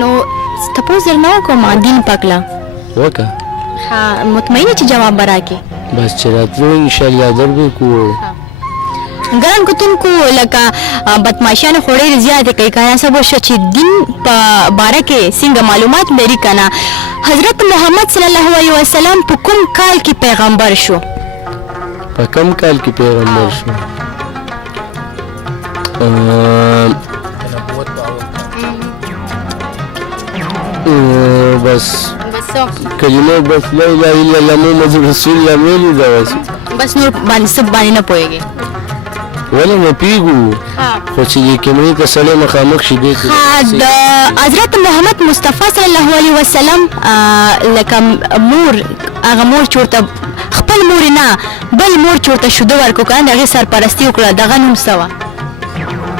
نو تپوس درنه وکړم دین پاکله وکړه مطمئنه چې جواب به راکړي بس چې راتلو انشاءالله در به کوو ګران کتونکو لکه بدماشیانې خو ډېرې زیاتې کوي که نه سبا شو چې دین په باره کې څنګه معلومات لري که نه حضرت محمد صلی الله علیه وسلم په کوم کال کې پیغمبر شو په کوم کال کې پیغمبر شو بس کلمه بس لا اله الا الله محمد رسول الله ویلي ده بس نور باندې سب باندې نه پوهېږي ولې نه پیږو خو چې دې کیمرې ته سړی مخامخ شي دی د حضرت محمد مصطفی صلی الله علیه وسلم لکه مور هغه مور چې ورته خپل مور نه بل مور چې ورته شوده ورکړو که نه د هغې سرپرستي وکړه دغه نوم څه وه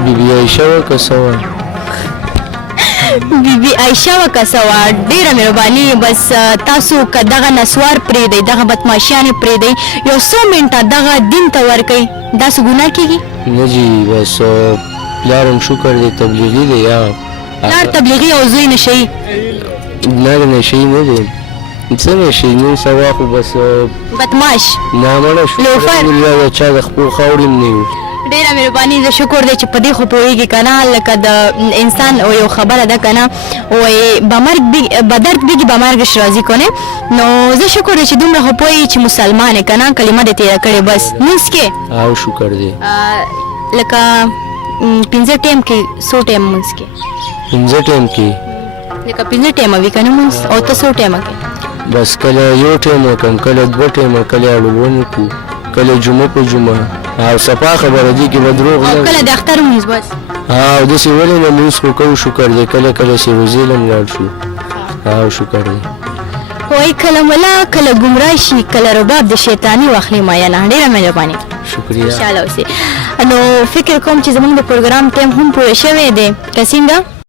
بیبي عایشه وه که څه وه بیبي عایشه وه که څه وه ډېره مهرباني بس تاسو که دغه نسوار پرېږدئ دغه بدماشیانې پرېږدئ یو څو منټه دغه دین ته ورکئ دا څه ګناه کېږي نه جي بس پلار هم شکر دی تبلیغي دی یا پلار تبلیغي او زوی نشهیي نه نشهیي نه دی څه نشهیي نن سبا خو بس بدماش نامړه شو الحمدلله د چا د خپل خاورې هم نه یو ډېره مهرباني زه شکر دی چې په دې خو پوهېږي که نه لکه د انسان یو خبره ده که نه وایي به درد بگی به مرگش راضي کنه نو زه شکر دی چې دومره خو پوهېږي چې مسلمان یې که نه کلمه دې تېره کړې بس لمونځ کې او شکر دی لکه 5 ټایم کې څو ټایم لمونځ کې 5 ټایم کې لکه 5 ټایمه وي که نه لمونځ او ته څو ټایمه کې بس کله یو ټایم وکړم کله 2 ټایمه کله اړولونه کوو کله جمعه په جمعه او صفا خبره دي کې به دروغ نه او کله د اختر لمونځ بس او داسې ولې نه لمونځ خو کوو شکر دی کله کله چې روزې له هم لاړ شو او شکر دی وایي کله ملا کله ګمراه شي کله رباب د شیطاني واخلي مایانه ډېره مهرباني شکریه خوشحاله اوسئ نو فکر کوم چې زموږ د پروګرام ټایم هم پوره شوی دی که څنګه